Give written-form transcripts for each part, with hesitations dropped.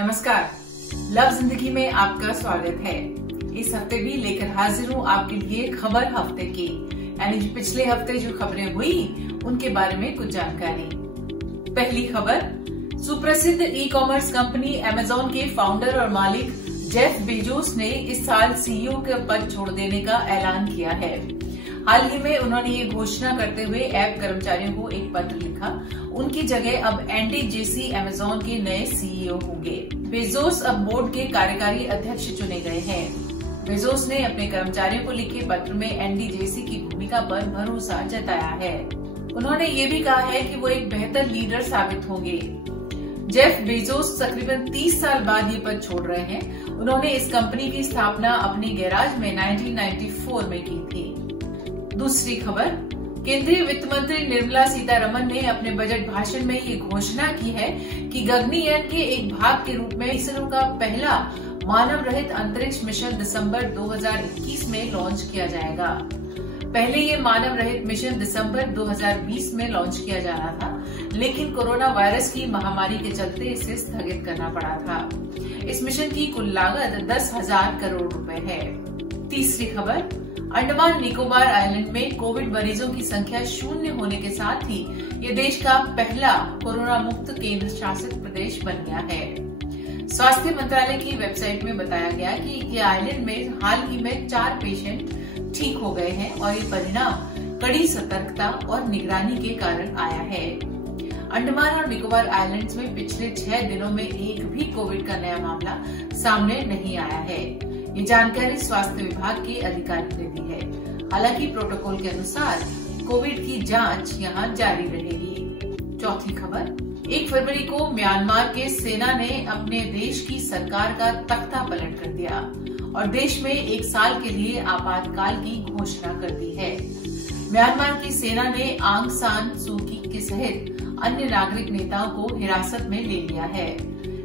नमस्कार, लव जिंदगी में आपका स्वागत है। इस हफ्ते भी लेकर हाजिर हूँ आपके लिए खबर हफ्ते की, यानी जो पिछले हफ्ते जो खबरें हुई उनके बारे में कुछ जानकारी। पहली खबर, सुप्रसिद्ध ई कॉमर्स कंपनी अमेजॉन के फाउंडर और मालिक जेफ बेजोस ने इस साल सीईओ का पद छोड़ देने का ऐलान किया है। हाल ही में उन्होंने ये घोषणा करते हुए ऐप कर्मचारियों को एक पत्र लिखा। उनकी जगह अब एंडी जेसी अमेजॉन के नए सीईओ होंगे। बेजोस अब बोर्ड के कार्यकारी अध्यक्ष चुने गए हैं। बेजोस ने अपने कर्मचारियों को लिखे पत्र में एंडी जेसी की भूमिका पर भरोसा जताया है। उन्होंने ये भी कहा है कि वो एक बेहतर लीडर साबित होंगे। जेफ बेजोस तकरीबन 30 साल बाद ये पद छोड़ रहे हैं। उन्होंने इस कंपनी की स्थापना अपनी गैराज में 1994 में की थी। दूसरी खबर, केंद्रीय वित्त मंत्री निर्मला सीतारमण ने अपने बजट भाषण में ये घोषणा की है कि गगनयान के एक भाग के रूप में इसरो का पहला मानव रहित अंतरिक्ष मिशन दिसंबर 2021 में लॉन्च किया जाएगा। पहले ये मानव रहित मिशन दिसंबर 2020 में लॉन्च किया जा रहा था, लेकिन कोरोना वायरस की महामारी के चलते इसे स्थगित करना पड़ा था। इस मिशन की कुल लागत 10,000 करोड़ रुपए है। तीसरी खबर, अंडमान निकोबार आइलैंड में कोविड मरीजों की संख्या 0 होने के साथ ही ये देश का पहला कोरोना मुक्त केंद्र शासित प्रदेश बन गया है। स्वास्थ्य मंत्रालय की वेबसाइट में बताया गया कि ये आइलैंड में हाल ही में 4 पेशेंट ठीक हो गए हैं और ये परिणाम कड़ी सतर्कता और निगरानी के कारण आया है। अंडमान और निकोबार आइलैंड्स में पिछले 6 दिनों में एक भी कोविड का नया मामला सामने नहीं आया है। ये जानकारी स्वास्थ्य विभाग के अधिकारी ने दी है। हालांकि प्रोटोकॉल के अनुसार कोविड की जांच यहां जारी रहेगी। चौथी खबर, 1 फरवरी को म्यांमार के सेना ने अपने देश की सरकार का तख्ता पलट कर दिया और देश में 1 साल के लिए आपातकाल की घोषणा कर दी है। म्यांमार की सेना ने आंग सान सू की के सहित अन्य नागरिक नेताओं को हिरासत में ले लिया है।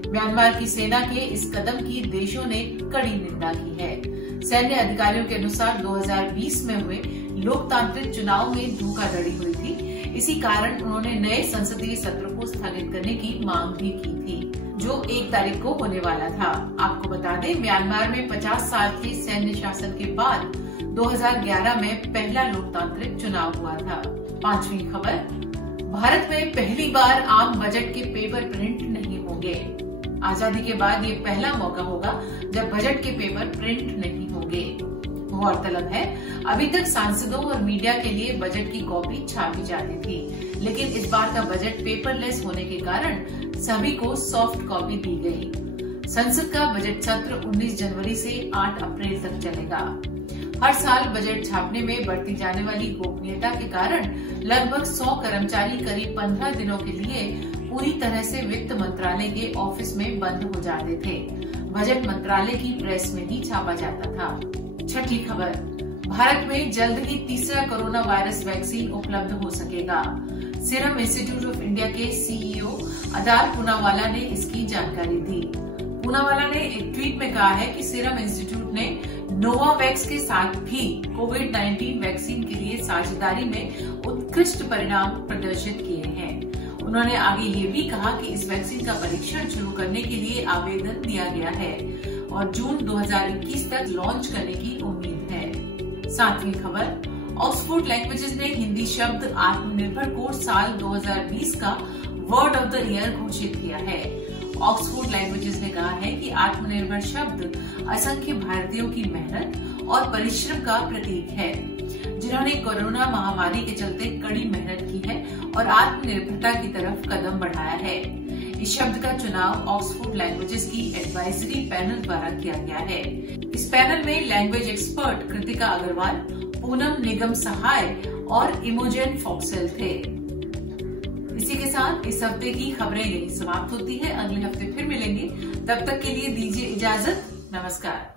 म्यांमार की सेना के इस कदम की देशों ने कड़ी निंदा की है। सैन्य अधिकारियों के अनुसार 2020 में हुए लोकतांत्रिक चुनाव में धोखाधड़ी हुई थी। इसी कारण उन्होंने नए संसदीय सत्र को स्थगित करने की मांग भी की थी, जो 1 तारीख को होने वाला था। आपको बता दें, म्यांमार में 50 साल के सैन्य शासन के बाद 2011 में पहला लोकतांत्रिक चुनाव हुआ था। 5वीं खबर, भारत में पहली बार आम बजट के पेपर प्रिंट नहीं होंगे। आजादी के बाद ये पहला मौका होगा जब बजट के पेपर प्रिंट नहीं होंगे। गौरतलब है, अभी तक सांसदों और मीडिया के लिए बजट की कॉपी छापी जाती थी, लेकिन इस बार का बजट पेपरलेस होने के कारण सभी को सॉफ्ट कॉपी दी गई। संसद का बजट सत्र 19 जनवरी से 8 अप्रैल तक चलेगा। हर साल बजट छापने में बरती जाने वाली गोपनीयता के कारण लगभग 100 कर्मचारी करीब 15 दिनों के लिए पूरी तरह से वित्त मंत्रालय के ऑफिस में बंद हो जाते थे। बजट मंत्रालय की प्रेस में ही छापा जाता था। 6ठी खबर, भारत में जल्द ही तीसरा कोरोना वायरस वैक्सीन उपलब्ध हो सकेगा। सीरम इंस्टीट्यूट ऑफ इंडिया के सीईओ अदार पूनावाला ने इसकी जानकारी दी। पूनावाला ने एक ट्वीट में कहा है कि सीरम इंस्टीट्यूट ने नोवावैक्स के साथ भी कोविड-19 वैक्सीन के लिए साझेदारी में उत्कृष्ट परिणाम प्रदर्शित किए हैं। उन्होंने आगे ये भी कहा कि इस वैक्सीन का परीक्षण शुरू करने के लिए आवेदन दिया गया है और जून 2021 तक लॉन्च करने की उम्मीद है। 7वीं खबर, ऑक्सफोर्ड लैंग्वेजेस ने हिंदी शब्द आत्मनिर्भर को साल 2020 का वर्ड ऑफ द ईयर घोषित किया है। ऑक्सफोर्ड लैंग्वेजेस ने कहा है कि आत्मनिर्भर शब्द असंख्य भारतीयों की मेहनत और परिश्रम का प्रतीक है, जिन्होंने कोरोना महामारी के चलते कड़ी मेहनत की है और आत्मनिर्भरता की तरफ कदम बढ़ाया है। इस शब्द का चुनाव ऑक्सफोर्ड लैंग्वेजेस की एडवाइजरी पैनल द्वारा किया गया है। इस पैनल में लैंग्वेज एक्सपर्ट कृतिका अग्रवाल, पूनम निगम सहाय और इमोजेन फॉक्सेल थे। इसी के साथ इस हफ्ते की खबरें यही समाप्त होती है। अगले हफ्ते फिर मिलेंगे, तब तक के लिए दीजिए इजाजत। नमस्कार।